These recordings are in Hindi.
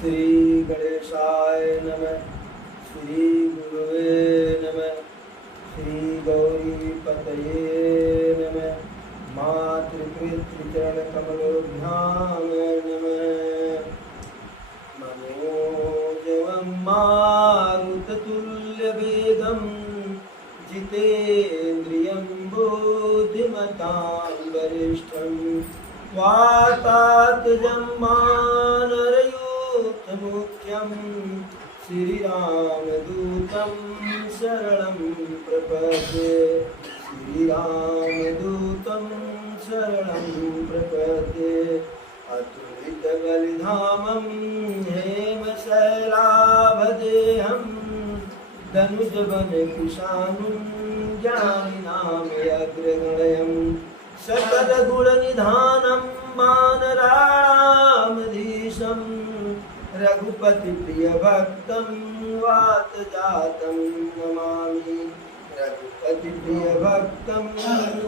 श्री गणेशाय नमः। श्री गुरुवे नमः। श्री गौरीपतये नमः। मातृपितृचरणकमलोभ्यां नमः। मनोजवं मारुततुल्यवेगं जितेन्द्रियं बुद्धिमतां वरिष्ठं वातात्मजं मानरयूथमुख्यं श्रीरामदूतं शरणं प्रपद्ये। श्रीरामदूतं शरणं प्रपद्ये। अतुलितबलिधामं हेमशैलाभदेहं धनुजवनकुशानुं ज्ञानिनामग्रगणयं सकलगुणनिधानं मानरामधीशं रघुपतिप्रियभक्तं वातजातं नमामि। रघुपतिप्रियभक्तं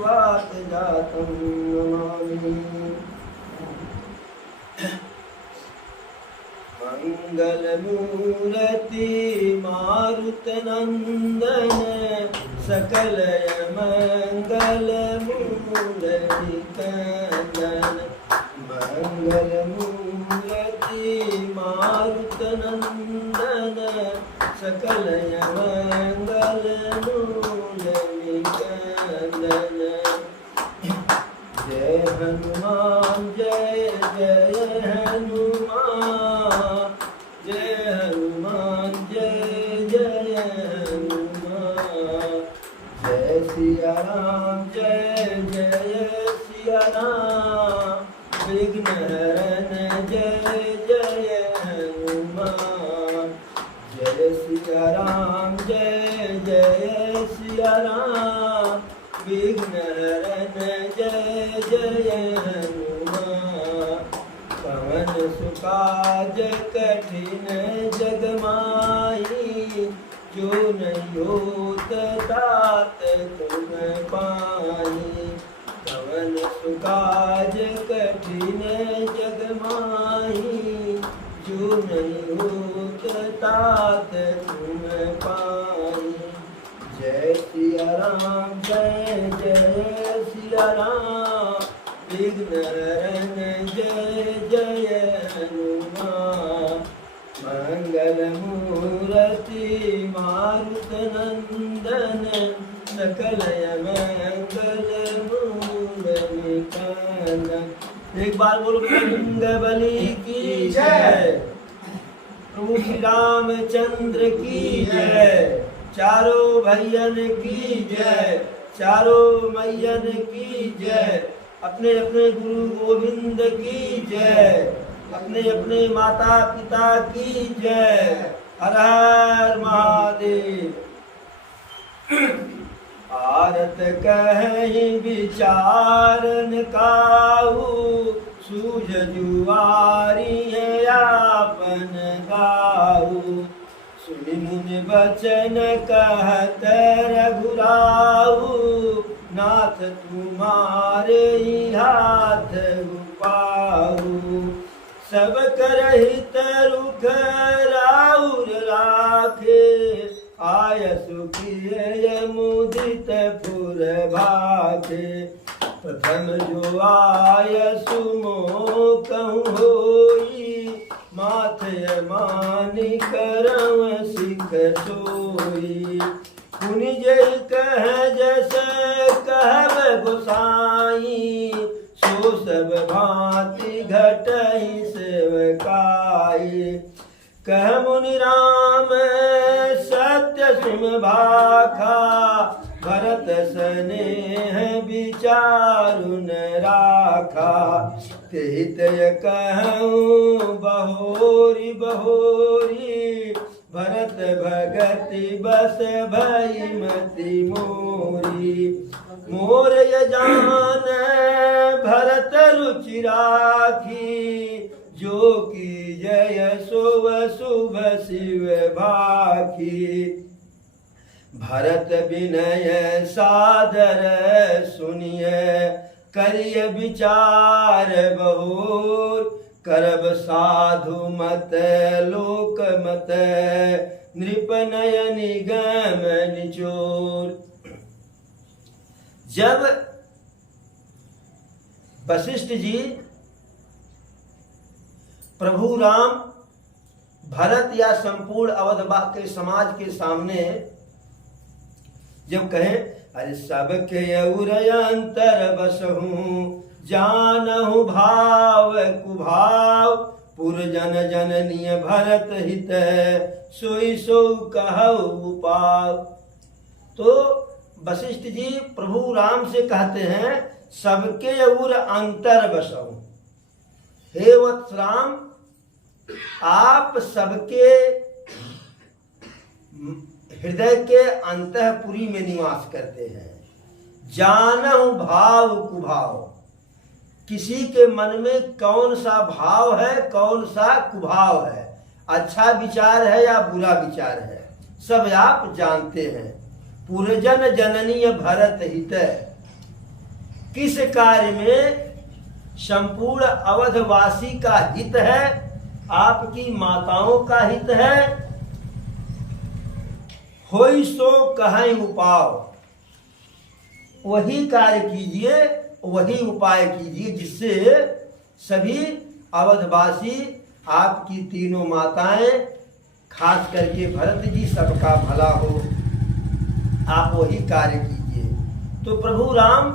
वातजातं नमामि। मंगलमूर्ति मारुतनंदन सकलय मंगलमूर्ति कंदन। मंगलमूर्ति मारुतनंदन सकलय मंगलमूर्ति कंदन। जय हनुमान जय जय हनुमान। जय हनुमान जय जय हनुमान। जय सिया राम जय जय सिया राम। विघ्नहरण जय जय हनुमान। जय सिया राम जय जय सिया राम। विघ्नहरण जय जय हनुमान। पवन सुकाज कठिन जगमाही जो नहीं होत तात तुम पाई। पवन सुकाज कठिन जगमाही जो नहीं होत तात तुम पाई। जय सिया राम जय जय सिया राम। विघ्नहरण जय जय हनुमान। मंगलमूर्ति मारुतनंदन सकलय मंगलमूर्ति कंदन। एक बार बोलो बजरंग बली की जय। प्रभु श्री रामचंद्र की जय। चारों भैयन की जय। चारों मैयन की जय। अपने अपने गुरु गोविंद की जय। अपने अपने माता पिता की जय। हर हर महादेव। आरत कहीं विचारन काहू सूझ जुआरी है आपन गाहू। सुनि मुनि बचन कहत रघुराऊ नाथ तुम्हारे ही हाथ पाहू। सब करहित रुख राउर राखे आय सुखिय मुदित पुर भाखे। प्रथम जो आय सुमो कहूँ होई माथे मानि करम सिख सोई। पुनि जय कह जैसे कहब गोसाई सो सब भांति घटहि सेवकाई। कह मुनि राम सत्य सुन भाखा भरत स्नेह विचारुन राखा। तेहि तय कहूँ बहोरी बहोरी भरत भगति बस भई मति मोरी। मोर यजान भरत रुचि राखी जो की जय सोव शुभ शिव भाखी। भरत विनय सादर सुनिय करिय विचार बहुर करब साधु मत लोक मत नृप नयन निगम निचोर। जब वशिष्ठ जी प्रभु राम भरत या संपूर्ण अवध के समाज के सामने जब कहे, अरे सबके अंतर बसहूं जानहु भाव कुभाव, पुरजन जननीय भरत हित सोई सो कहु पाव। तो वशिष्ठ जी प्रभु राम से कहते हैं, सबके उर अंतर बसहूं, हे वत्स राम, आप सबके हृदय के अंतःपुरी में निवास करते हैं। जानहु भाव कुभाव, किसी के मन में कौन सा भाव है, कौन सा कुभाव है, अच्छा विचार है या बुरा विचार है, सब आप जानते हैं। पुरजन जननीय भरत हित, किस कार्य में संपूर्ण अवधवासी का हित है, आपकी माताओं का हित है, होई सो कहीं उपाव, वही कार्य कीजिए, वही उपाय कीजिए जिससे सभी अवधवासी, आपकी तीनों माताएं, खास करके भरत जी, सबका भला हो, आप वही कार्य कीजिए। तो प्रभु राम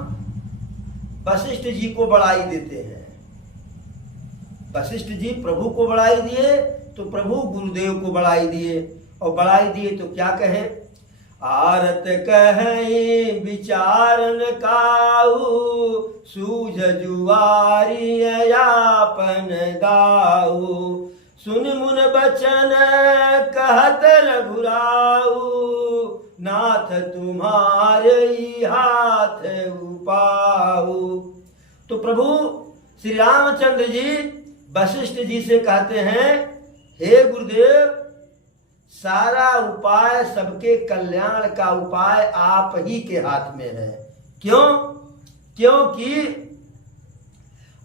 वशिष्ठ जी को बड़ाई देते हैं। वशिष्ठ जी प्रभु को बड़ाई दिए तो प्रभु गुरुदेव को बड़ाई दिए, और बड़ाई दिए तो क्या कहे, आरत कहे विचारन काऊ सूझ जुआरी यापन गाऊ, सुन मुन बचन कहत रघुराऊ, नाथ तुम्हारे हाथ उपाऊ। तो प्रभु श्री रामचंद्र जी वशिष्ठ जी से कहते हैं, हे गुरुदेव, सारा उपाय, सबके कल्याण का उपाय आप ही के हाथ में है। क्यों? क्योंकि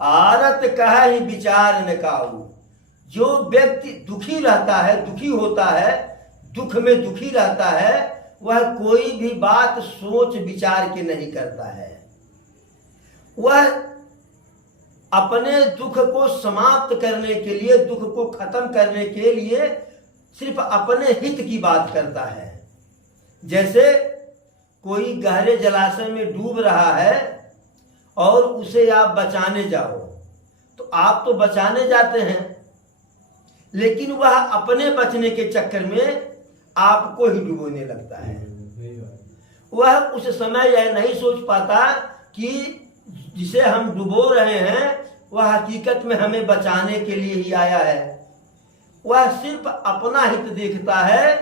आरत कह ही विचार न काऊ, जो व्यक्ति दुखी रहता है, दुखी होता है, दुख में दुखी रहता है, वह कोई भी बात सोच विचार के नहीं करता है। वह अपने दुख को समाप्त करने के लिए, दुख को खत्म करने के लिए सिर्फ अपने हित की बात करता है। जैसे कोई गहरे जलाशय में डूब रहा है और उसे आप बचाने जाओ, तो आप तो बचाने जाते हैं, लेकिन वह अपने बचने के चक्कर में आपको ही डुबोने लगता है। वह उस समय यह नहीं सोच पाता कि जिसे हम डुबो रहे हैं वह हकीकत में हमें बचाने के लिए ही आया है। वह सिर्फ अपना हित देखता है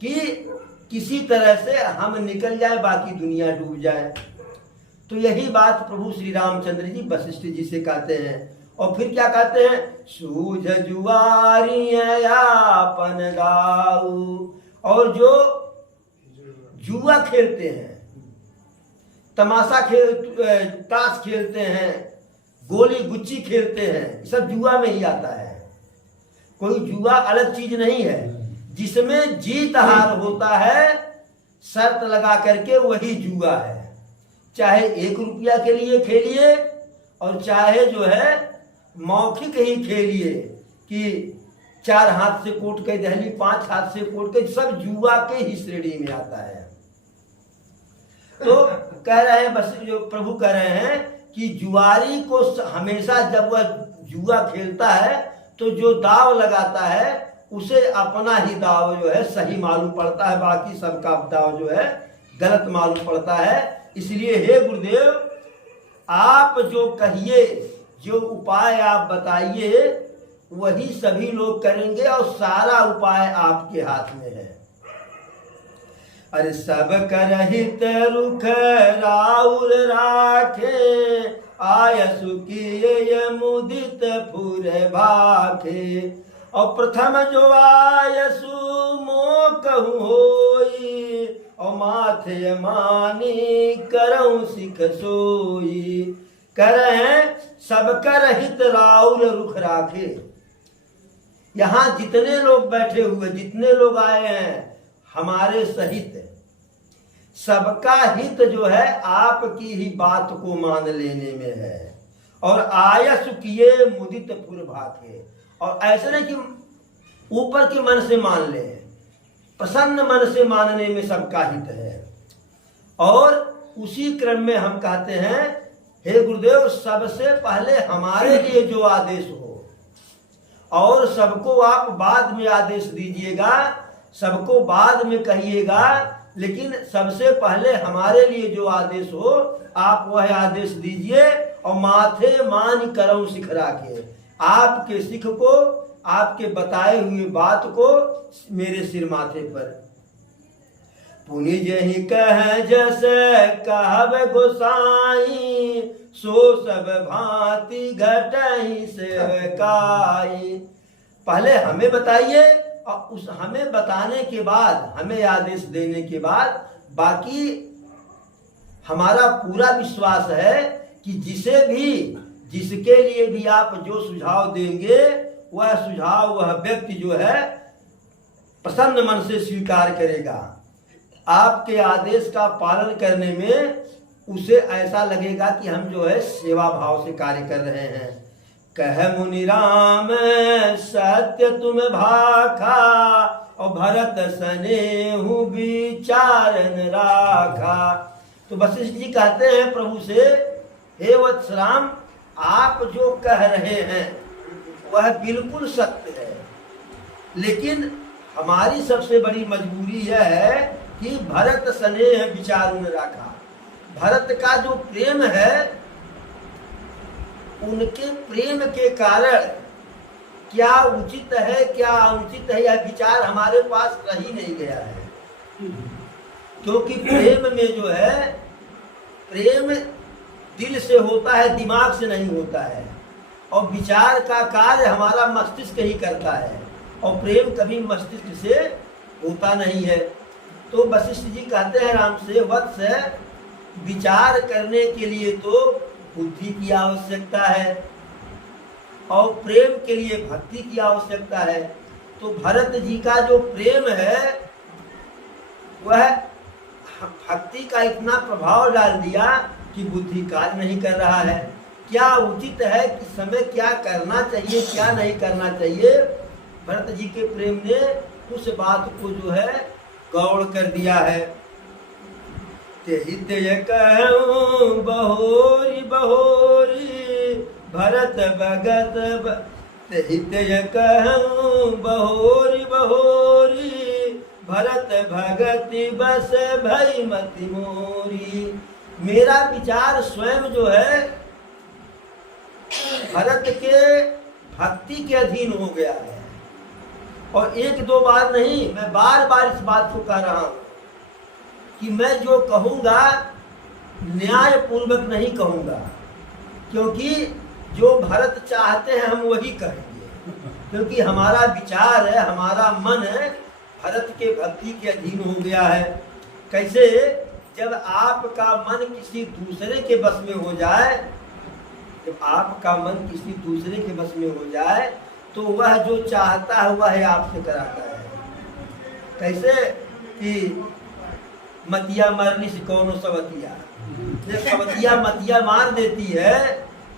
कि किसी तरह से हम निकल जाए, बाकी दुनिया डूब जाए। तो यही बात प्रभु श्री रामचंद्र जी वशिष्ठ जी से कहते हैं। और फिर क्या कहते हैं, सूझ जुआरी आपन गाऊ। और जो जुआ खेलते हैं, तमाशा ताश खेलते हैं, गोली गुच्ची खेलते हैं, सब जुआ में ही आता है। कोई जुआ अलग चीज नहीं है, जिसमें जीत हार होता है, शर्त लगा करके, वही जुआ है। चाहे 1 रुपया के लिए खेलिए और चाहे जो है मौखिक ही खेलिए कि 4 हाथ से कोट के दहली, 5 हाथ से कोट के, सब जुआ के ही श्रेणी में आता है। तो कह रहे हैं, बस जो प्रभु कह रहे हैं कि जुआरी को हमेशा जब वह जुआ खेलता है तो जो दाव लगाता है उसे अपना ही दाव जो है सही मालूम पड़ता है, बाकी सबका दाव जो है गलत मालूम पड़ता है। इसलिए हे गुरुदेव, आप जो कहिए, जो उपाय आप बताइए, वही सभी लोग करेंगे और सारा उपाय आपके हाथ में है। अरे सब कर हित रुख राउर राखे, आयसु किए मुदित फुर भाखे। और प्रथम जो आयसु मो कहूँ होई, और माथे मानी करऊँ सिख सोई। कह रहे हैं सबकर हित राउर रुख राखे। यहाँ जितने लोग बैठे हुए, जितने लोग आए हैं हमारे सहित, सबका हित जो है आपकी ही बात को मान लेने में है। और आयस किए मुदित पुर भाखे, और ऐसे नहीं कि ऊपर के मन से मान ले, प्रसन्न मन से मानने में सबका हित है। और उसी क्रम में हम कहते हैं, हे गुरुदेव, सबसे पहले हमारे लिए जो आदेश हो, और सबको आप बाद में आदेश दीजिएगा, सबको बाद में कहिएगा, लेकिन सबसे पहले हमारे लिए जो आदेश हो आप वह आदेश दीजिए। और माथे मान करऊं सिख राखे, आपके सिख को, आपके बताए हुए बात को मेरे सिर माथे पर। पुनि जहि कह जैसे कहब गोसाई, सो सब भांति घटहि सेवकाई। पहले हमें बताइए, और उस हमें बताने के बाद, हमें आदेश देने के बाद, बाकी हमारा पूरा विश्वास है कि जिसके लिए भी आप जो सुझाव देंगे, वह सुझाव वह व्यक्ति जो है प्रसन्न मन से स्वीकार करेगा। आपके आदेश का पालन करने में उसे ऐसा लगेगा कि हम जो है सेवा भाव से कार्य कर रहे हैं। कह मुनि राम सत्य तुम भाखा, और भरत स्नेहु विचारन राखा। तो वशिष्ठ जी कहते हैं प्रभु से, हे वत्स राम, आप जो कह रहे हैं वह बिल्कुल सत्य है, लेकिन हमारी सबसे बड़ी मजबूरी यह है कि भरत स्नेह विचारन राखा। भरत का जो प्रेम है, उनके प्रेम के कारण क्या उचित है क्या अनुचित है, यह विचार हमारे पास रह ही नहीं गया है। क्योंकि प्रेम में जो है, प्रेम दिल से होता है, दिमाग से नहीं होता है। और विचार का कार्य हमारा मस्तिष्क ही करता है, और प्रेम कभी मस्तिष्क से होता नहीं है। तो वशिष्ठ जी कहते हैं राम से, वत्स, विचार करने के लिए तो बुद्धि की आवश्यकता है, और प्रेम के लिए भक्ति की आवश्यकता है। तो भरत जी का जो प्रेम है वह भक्ति का इतना प्रभाव डाल दिया कि बुद्धि कार्य नहीं कर रहा है। क्या उचित है, कि समय क्या करना चाहिए, क्या नहीं करना चाहिए, भरत जी के प्रेम ने उस बात को जो है गौड़ कर दिया है। तेहि तेय कहूं बहोरी बहोरी, भरत भगत तेहि तेय कहूं बहोरी बहोरी, भरत भगति बस भई मति मोरी। मेरा विचार स्वयं जो है भरत के भक्ति के अधीन हो गया है। और एक दो बार नहीं, मैं बार बार इस बात को कह रहा हूं कि मैं जो कहूंगा न्याय पूर्वक नहीं कहूंगा, क्योंकि जो भरत चाहते हैं हम वही कहेंगे। क्योंकि हमारा विचार है, हमारा मन है भरत के भक्ति के अधीन हो गया है। कैसे? जब आपका मन किसी दूसरे के बस में हो जाए, जब आपका मन किसी दूसरे के बस में हो जाए, तो वह जो चाहता है वह आपसे कराता है। कैसे? कि मतिया मरनी से कौनो सवतिया, जब सवतिया मतिया मार देती है,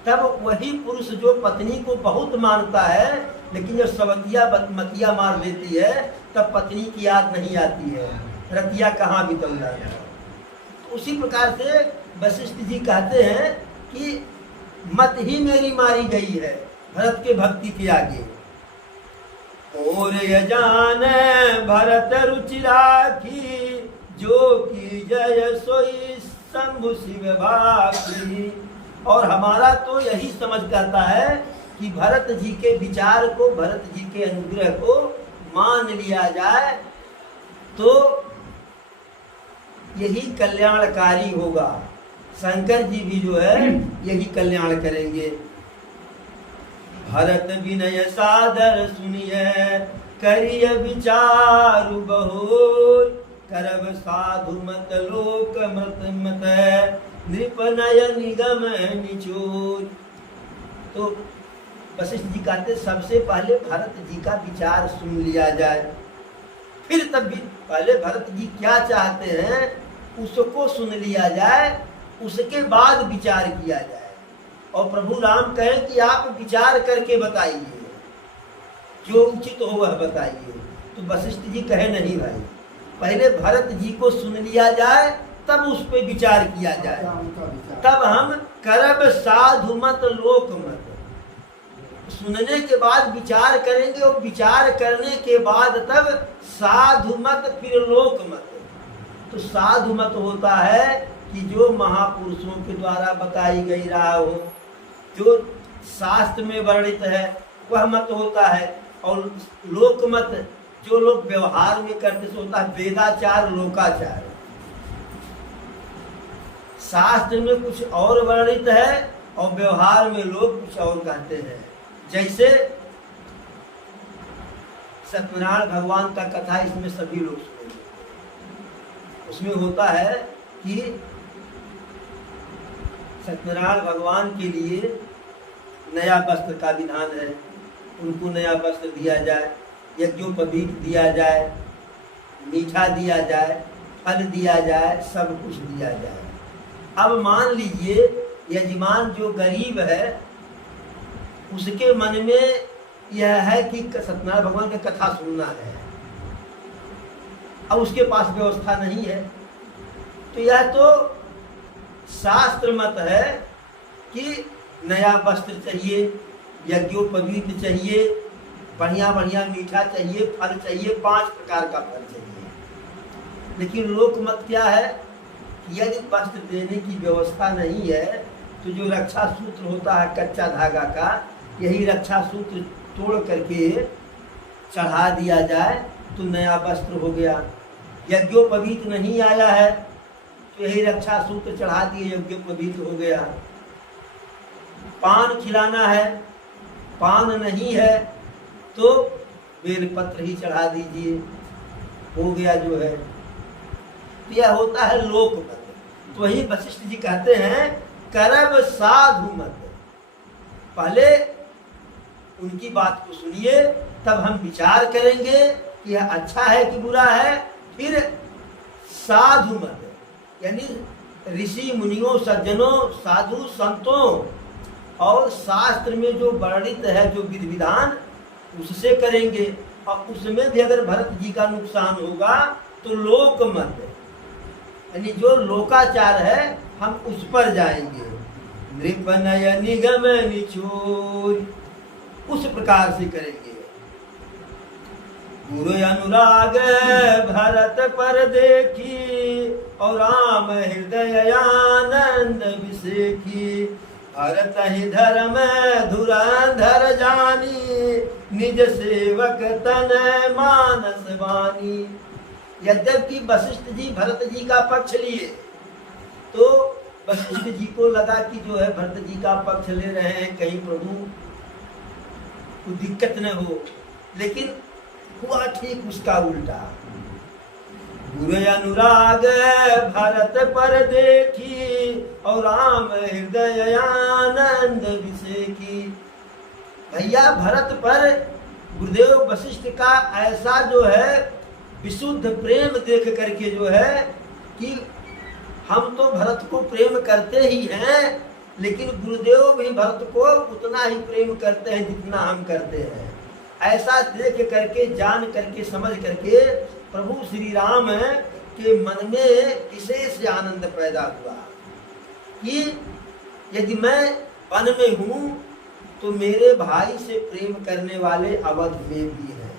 तब वही पुरुष जो पत्नी को बहुत मानता है, लेकिन जब सवतिया मतिया मार देती है, तब पत्नी की याद नहीं आती है, रतिया कहाँ बीतल जाए। तो उसी प्रकार से वशिष्ठ जी कहते हैं कि मत ही मेरी मारी गई है भरत के भक्ति के आगे। और यजान भरत रुचि राखी, जो की जय सोई शंभु शिव भाखी। और हमारा तो यही समझ कहता है कि भरत जी के विचार को, भरत जी के अनुग्रह को मान लिया जाए तो यही कल्याणकारी होगा। शंकर जी भी जो है यही कल्याण करेंगे। भरत विनय सादर सुनिए, करिय विचारु बहुर, करब साधु मत लोक मृत मत, नृप नय निगम निचोर। तो वशिष्ठ जी कहते सबसे पहले भरत जी का विचार सुन लिया जाए, फिर तब भी पहले भरत जी क्या चाहते हैं उसको सुन लिया जाए, उसके बाद विचार किया जाए। और प्रभु राम कहें कि आप विचार करके बताइए, जो उचित हो वह बताइए। तो वशिष्ठ जी कहे नहीं भाई, पहले भरत जी को सुन लिया जाए तब उस पर विचार किया जाए, तब हम करब साधु मत लोक मत। सुनने के बाद विचार करेंगे और विचार करने के बाद तब साधु मत फिर लोक मत। तो साधु मत होता है कि जो महापुरुषों के द्वारा बताई गई राह हो, जो शास्त्र में वर्णित है वह मत होता है। और लोक मत जो लोग व्यवहार में करते से होता है वेदाचार लोकाचार। शास्त्र में कुछ और वर्णित है और व्यवहार में लोग कुछ और कहते हैं। जैसे सत्यनारायण भगवान का कथा इसमें सभी लोग सुनेंगे। उसमें होता है कि सत्यनारायण भगवान के लिए नया वस्त्र का विधान है, उनको नया वस्त्र दिया जाए, यज्ञोपवीत दिया जाए, मीठा दिया जाए, फल दिया जाए, सब कुछ दिया जाए। अब मान लीजिए यजमान जो गरीब है उसके मन में यह है कि सत्यनारायण भगवान की कथा सुनना है, अब उसके पास व्यवस्था नहीं है। तो यह तो शास्त्र मत है कि नया वस्त्र चाहिए, यज्ञोपवीत चाहिए, बढ़िया बढ़िया मीठा चाहिए, फल चाहिए, 5 प्रकार का फल चाहिए। लेकिन लोक मत क्या है, यदि वस्त्र देने की व्यवस्था नहीं है तो जो रक्षा सूत्र होता है कच्चा धागा का, यही रक्षा सूत्र तोड़ करके चढ़ा दिया जाए तो नया वस्त्र हो गया। यज्ञोपवीत नहीं आया है तो यही रक्षा सूत्र चढ़ा दिए, यज्ञोपवीत हो गया। पान खिलाना है, पान नहीं है तो बेलपत्र ही चढ़ा दीजिए, हो गया जो है। तो यह होता है लोक मत। तो वही वशिष्ठ जी कहते हैं करब साधु मत। पहले उनकी बात को सुनिए, तब हम विचार करेंगे कि यह अच्छा है कि बुरा है। फिर साधु मत यानी ऋषि मुनियों सज्जनों साधु संतों और शास्त्र में जो वर्णित है जो विधि विधान उससे करेंगे। और उसमें भी अगर भरत जी का नुकसान होगा तो लोक मत यानी जो लोकाचार है हम उस पर जाएंगे। नृपनय निगम निचोर उस प्रकार से करेंगे। गुरु अनुराग भरत पर देखी और राम हृदय आनंद विसेखी। भरत ही धर्म धुरंधर जानी निज सेवक तन मानस वानी। यद्यपि वशिष्ठ जी भरत जी का पक्ष लिए तो वशिष्ठ जी को लगा कि जो है भरत जी का पक्ष ले रहे हैं कहीं प्रभु को दिक्कत न हो, लेकिन हुआ ठीक उसका उल्टा। गुरु अनुराग भरत पर देखी और राम हृदय आनंद विसेखी। भैया भरत पर गुरुदेव वशिष्ठ का ऐसा जो है विशुद्ध प्रेम देख करके जो है कि हम तो भरत को प्रेम करते ही हैं, लेकिन गुरुदेव भी भरत को उतना ही प्रेम करते हैं जितना हम करते हैं। ऐसा देख करके जान करके समझ करके प्रभु श्री राम के मन में विशेष आनंद पैदा हुआ कि यदि मैं वन में हूँ तो मेरे भाई से प्रेम करने वाले अवध में भी हैं।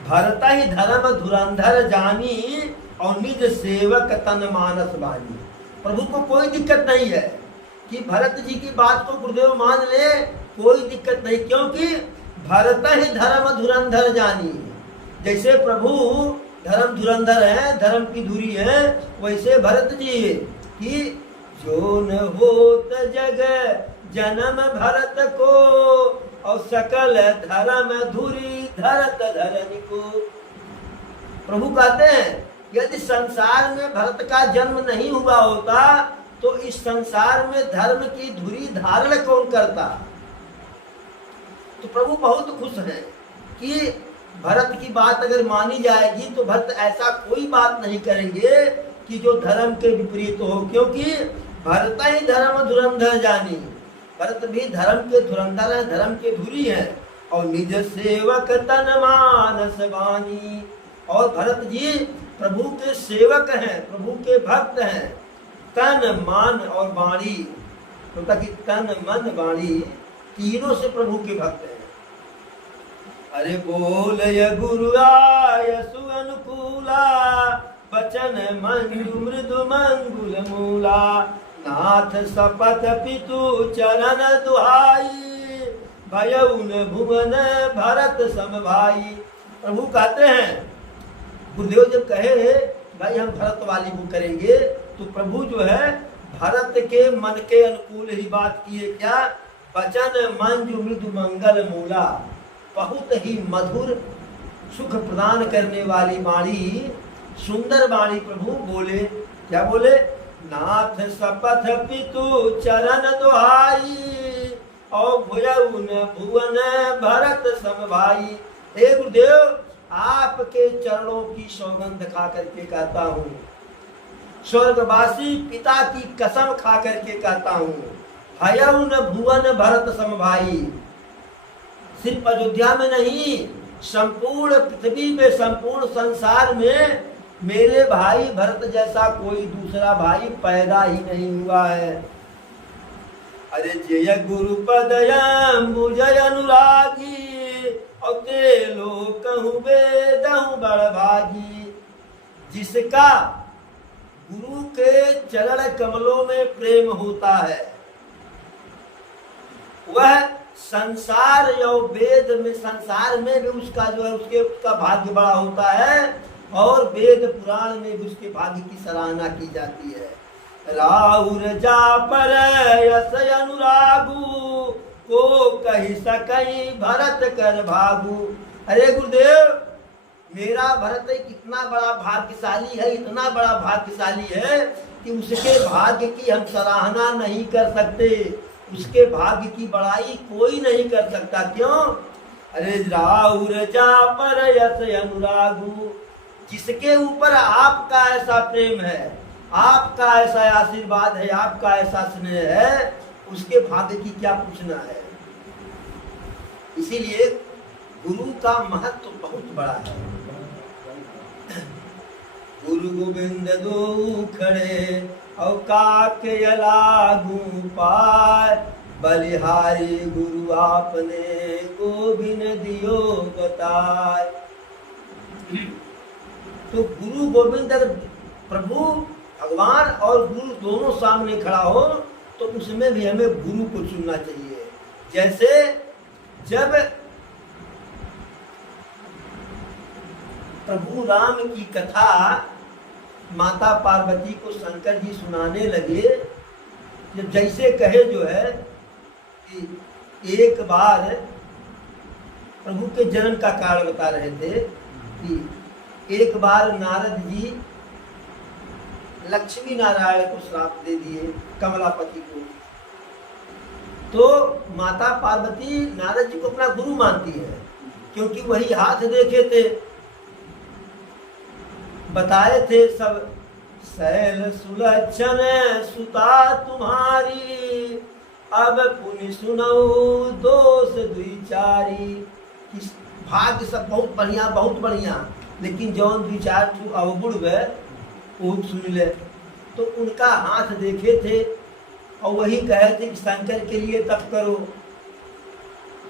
भरत ही धर्म धुरंधर जानी और निज सेवक तन मानस बानी। प्रभु को कोई दिक्कत नहीं है कि भरत जी की बात को गुरुदेव मान ले, कोई दिक्कत नहीं, क्योंकि भरत ही धर्म धुरंधर जानी। जैसे प्रभु धर्म धुरंधर है, धर्म की धुरी है, वैसे भरत जी कि जो न होत जग जन्म भरत को और सकल धर्म धुरी धरत धरनी को। प्रभु कहते हैं यदि संसार में भरत का जन्म नहीं हुआ होता तो इस संसार में धर्म की धुरी धारण कौन करता? तो प्रभु बहुत खुश है कि भरत की बात अगर मानी जाएगी तो भरत ऐसा कोई बात नहीं करेंगे कि जो धर्म के विपरीत हो, क्योंकि भरत ही धर्म धुरंधर जानी। भरत भी धर्म के धुरंधर है, धर्म के धुरी है, और निज सेवक तन मानस वाणी। और भरत जी प्रभु के सेवक हैं, प्रभु के भक्त हैं, तन मन और वाणी, तो ताकि तन मन वाणी तीनों से प्रभु के भक्त हैं। अरे बोल य गुरु आय सुअनुकूला, बचन मंजु मृदु मंगुल मूला, नाथ सपथ पितु चरण दुहाई, भयउन भुवन भरत सम भाई। प्रभु कहते हैं, गुरुदेव जब कहे भाई हम भरत वाली को करेंगे, तो प्रभु जो है भरत के मन के अनुकूल ही बात किए। क्या? वचन मंजु मृदु मंगल मूला, बहुत ही मधुर सुख प्रदान करने वाली वाणी, सुंदर वाणी प्रभु बोले। क्या बोले? नाथ सपथ पितु चरण दुहाई, और भुवन भुवन भरत सम भाई। हे गुरुदेव, आपके चरणों की सौगंध खा करके कहता हूँ, स्वर्गवासी पिता की कसम खा करके कहता हूँ, भयउन भुवन भरत सम भाई। सिर्फ अयोध्या में नहीं, संपूर्ण पृथ्वी में, संपूर्ण संसार में मेरे भाई भरत जैसा कोई दूसरा भाई पैदा ही नहीं हुआ है। अरे जय गुरुपद अम्बुजय अनुरागी, और ते लोग कहूँ वेदहूँ बड़भागी। जिसका गुरु के चरण कमलों में प्रेम होता है, वह संसार या वेद में, संसार में भी उसका जो है उसका भाग्य बड़ा होता है, और वेद पुराण में भी उसके भाग्य की सराहना की जाती है। राउर जा पर यस अनुरागु, को कही सकई भरत कर भागु। अरे गुरुदेव, मेरा भरत कितना बड़ा भाग्यशाली है, इतना बड़ा भाग्यशाली है कि उसके भाग्य की हम सराहना नहीं कर सकते, उसके भाग्य की बड़ाई कोई नहीं कर सकता। क्यों? अरे राउर जा पर यस अनुरागु, जिसके ऊपर आपका ऐसा प्रेम है, आपका ऐसा आशीर्वाद है, आपका ऐसा स्नेह है, उसके भाग्य की क्या पूछना है। इसीलिए गुरु का महत्व तो बहुत बड़ा है। गुरु गोविंद दो खड़े और काके लागू पाय, बलिहारी गुरु आपने गोविंद दियो बताए। तो गुरु गोविंद, अगर प्रभु भगवान और गुरु दोनों सामने खड़ा हो, तो उसमें भी हमें गुरु को चुनना चाहिए। जैसे जब प्रभु राम की कथा माता पार्वती को शंकर जी सुनाने लगे, जब जैसे कहे जो है कि एक बार प्रभु के जन्म का कारण बता रहे थे कि एक बार नारद जी लक्ष्मी नारायण को श्राप दे दिए, कमलापति को। तो माता पार्वती नारद जी को अपना गुरु मानती है, क्योंकि वही हाथ देखे थे, बताए थे सब। शैल सुलक्षण सुता तुम्हारी, अब पुण्य सुनो दोष द्विचारी। भाग्य सब बहुत बढ़िया, बहुत बढ़िया, लेकिन जौन विचार अवगुण वे वो सुन ले। तो उनका हाथ देखे थे और वही कहे थे कि शंकर के लिए तप करो।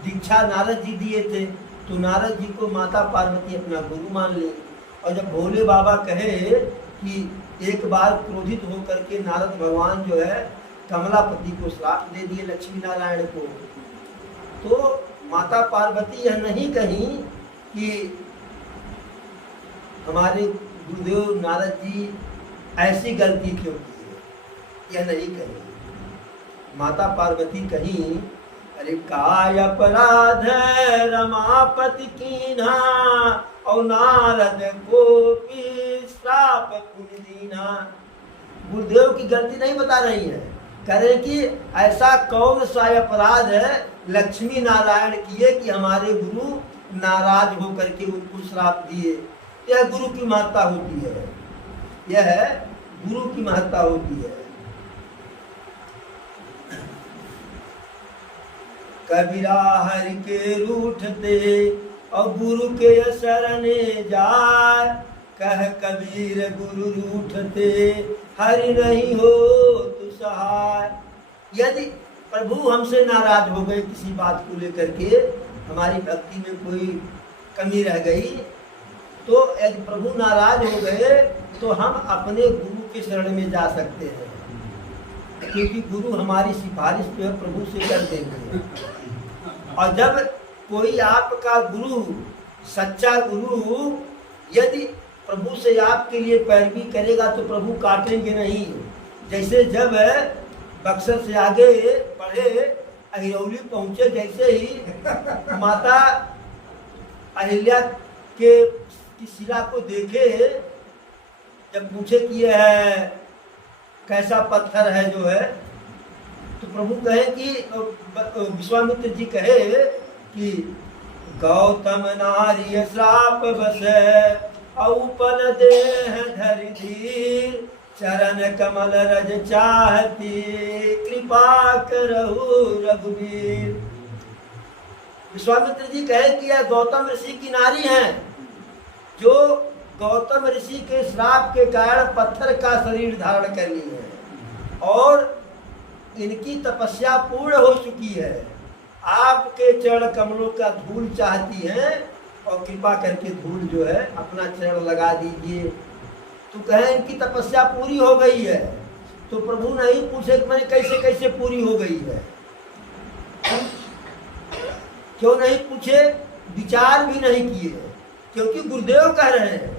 दीक्षा नारद जी दिए थे, तो नारद जी को माता पार्वती अपना गुरु मान ली। और जब भोले बाबा कहे कि एक बार क्रोधित होकर के नारद भगवान जो है कमलापति को श्राप दे दिए लक्ष्मी नारायण को, तो माता पार्वती यह नहीं कही कि हमारे गुरुदेव नारद जी ऐसी गलती क्यों की है, यह नहीं कही। माता पार्वती कही, अरे काय अपराध रमापति कीन्हा, और नारद को श्राप पुण्य दीना। गुरुदेव की गलती नहीं बता रही है, कह रहे कि ऐसा कौन सा अपराध है लक्ष्मी नारायण किए कि हमारे गुरु नाराज होकर के उनको श्राप दिए। यह गुरु की महत्ता होती है, यह गुरु की महत्ता होती है। कबीरा हरि के रूठते और गुरु के शरणे जाए, कह कबीर गुरु रूठते हरि नहीं हो तू सहाय। यदि प्रभु हमसे नाराज हो गए किसी बात को लेकर के, हमारी भक्ति में कोई कमी रह गई, तो यदि प्रभु नाराज हो गए तो हम अपने गुरु के शरण में जा सकते हैं, क्योंकि गुरु हमारी सिफारिश जो है प्रभु से कर देंगे। और जब कोई आपका गुरु, सच्चा गुरु यदि प्रभु से आपके लिए पैरवी करेगा तो प्रभु काटेंगे नहीं। जैसे जब बक्सर से आगे बढ़े अहिरौली पहुंचे, जैसे ही माता अहिल्या के शिला को देखे, जब पूछे कि यह कैसा पत्थर है जो है, तो प्रभु कहे कि विश्वामित्र जी कहे कि गौतम नारी श्राप बसे औपन देह धरि धीर, चरण कमल रज चाहती कृपा करहु रघुवीर। विश्वामित्र जी कहे कि यह गौतम ऋषि की नारी हैं, जो गौतम ऋषि के श्राप के कारण पत्थर का शरीर धारण कर ली है और इनकी तपस्या पूर्ण हो चुकी है। आपके चरण कमलों का धूल चाहती हैं और कृपा करके धूल जो है अपना चरण लगा दीजिए। तो कहें इनकी तपस्या पूरी हो गई है। तो प्रभु नहीं पूछे कि मैंने कैसे कैसे पूरी हो गई है, क्यों नहीं पूछे, विचार भी नहीं किए, क्योंकि गुरुदेव कह रहे हैं,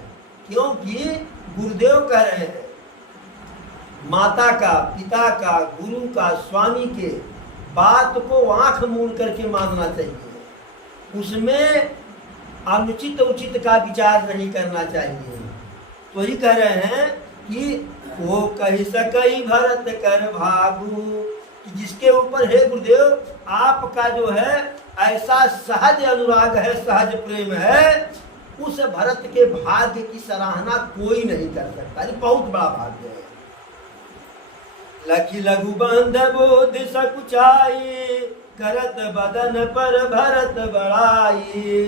क्योंकि गुरुदेव कह रहे हैं। माता का, पिता का, गुरु का, स्वामी के बात को आंख मूंद करके मानना चाहिए, उसमें अनुचित उचित का विचार नहीं करना चाहिए। तो ही कह रहे हैं कि वो कही सकई भरत कर भागु, कि जिसके ऊपर हे गुरुदेव आपका जो है ऐसा सहज अनुराग है, सहज प्रेम है, उस भरत के भाग्य की सराहना कोई नहीं कर सकता। ये बहुत बड़ा भाग्य है। लखी लघु बंध बोध सकुचाई, करत बदन पर भरत बड़ाई,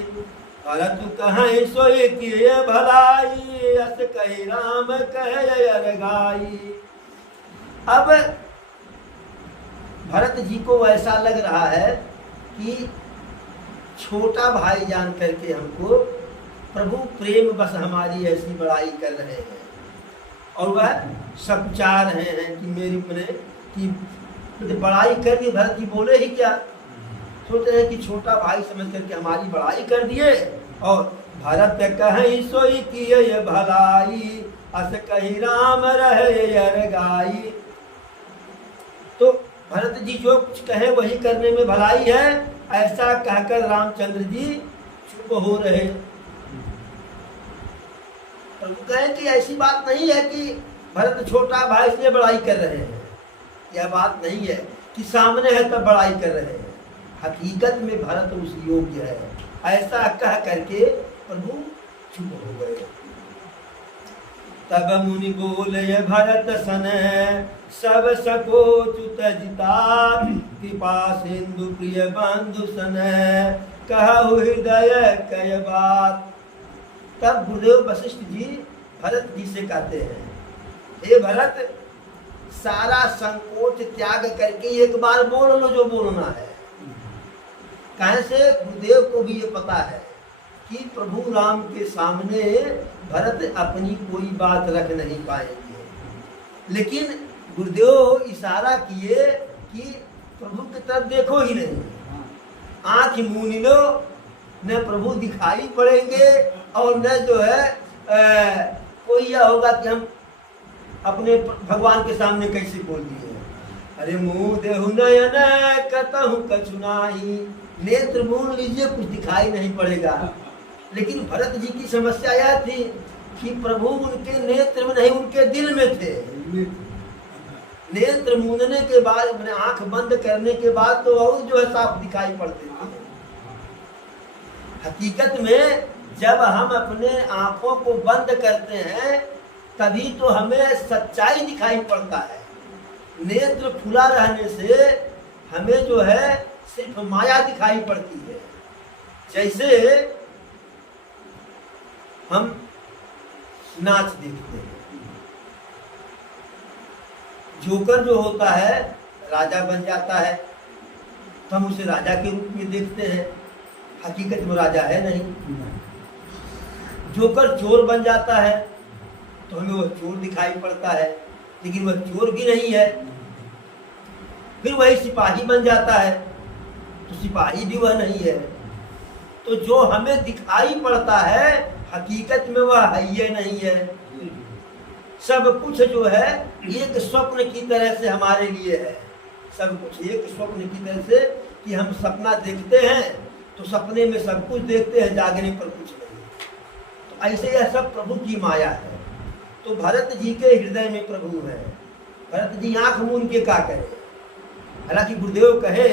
भरत कहीं सोई किए भलाई, अस कही राम कहे अरगाई। अब भरत जी को ऐसा लग रहा है कि छोटा भाई जान करके हमको प्रभु प्रेम बस हमारी ऐसी बड़ाई कर रहे हैं, और वह सकुचा रहे हैं कि मेरी मैंने कि बड़ाई कर दी। भरत जी बोले ही क्या, सोच रहे हैं कि छोटा भाई समझ करके हमारी बड़ाई कर दिए। और भरत कहीं सोई किए भलाई, अस कहीं राम रहे अरगाई। तो भरत जी जो कुछ कहे वही करने में भलाई है, ऐसा कहकर रामचंद्र जी चुप हो रहे। प्रभु कहे कि ऐसी बात नहीं है कि भरत छोटा भाई इसलिए बड़ाई कर रहे हैं, यह बात नहीं है कि सामने है तब बड़ाई कर रहे हैं, हकीकत में भरत उस योग्य है। ऐसा कह करके प्रभु चुप हो गए। तब मुनि बोले भरत सन, सब सकोचुत जिता, कृपा सिंधु प्रिय बंधु सन, कहु हृदय कय बात। तब गुरुदेव वशिष्ठ जी भरत जी से कहते हैं, हे भरत, सारा संकोच त्याग करके एक बार बोल लो जो बोलना है। कहे से गुरुदेव को भी ये पता है कि प्रभु राम के सामने भरत अपनी कोई बात रख नहीं पाएंगे, लेकिन गुरुदेव इशारा किए कि प्रभु की तरफ देखो ही नहीं, आंख मूंद लो, न प्रभु दिखाई पड़ेंगे और न जो है कोई यह होगा कि हम अपने भगवान के सामने कैसे बोल दिए। अरे मुँह देहु नयन कतहु कछु नाही, नेत्र मूंद लीजिए कुछ दिखाई नहीं पड़ेगा। लेकिन भरत जी की समस्या यह थी कि प्रभु उनके नेत्र में नहीं, उनके दिल में थे। नेत्र मूंदने के बाद, मैंने आंख बंद करने के बाद तो और जो है साफ दिखाई पड़ते थे। हकीकत में जब हम अपने आंखों को बंद करते हैं तभी तो हमें सच्चाई दिखाई पड़ता है। नेत्र खुला रहने से हमें जो है सिर्फ माया दिखाई पड़ती है। जैसे हम नाच देखते हैं, जोकर जो होता है राजा बन जाता है तो हम उसे राजा के रूप में देखते हैं, हकीकत में राजा है नहीं। जोकर चोर बन जाता है तो हमें वह चोर दिखाई पड़ता है, लेकिन वह चोर भी नहीं है। फिर वही सिपाही बन जाता है तो सिपाही भी वह नहीं है। तो जो हमें दिखाई पड़ता है हकीकत में वह है ही नहीं है। सब कुछ जो है एक स्वप्न की तरह से हमारे लिए है। सब कुछ एक स्वप्न की तरह से कि हम सपना देखते हैं तो सपने में सब कुछ देखते हैं, जागने पर कुछ नहीं। तो ऐसे यह सब प्रभु की माया है। तो भरत जी के हृदय में प्रभु है। भरत जी आंख मूंद के क्या करें। हालांकि गुरुदेव कहे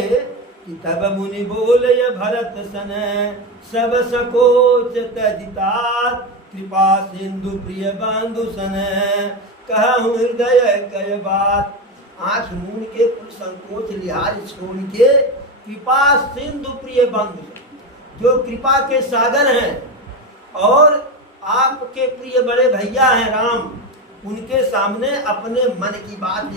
कि तब मुनि बोले भरत सन सब सकोच तजितात, कृपा सिंधु प्रिय बंधु सन कहूँ हृदय कय बात। आंख मूंद के कुल संकोच लिहाज छोड़ के कृपा सिंधु प्रिय बंधु, जो कृपा के सागर हैं और आपके प्रिय बड़े भैया हैं राम, उनके सामने अपने मन की बात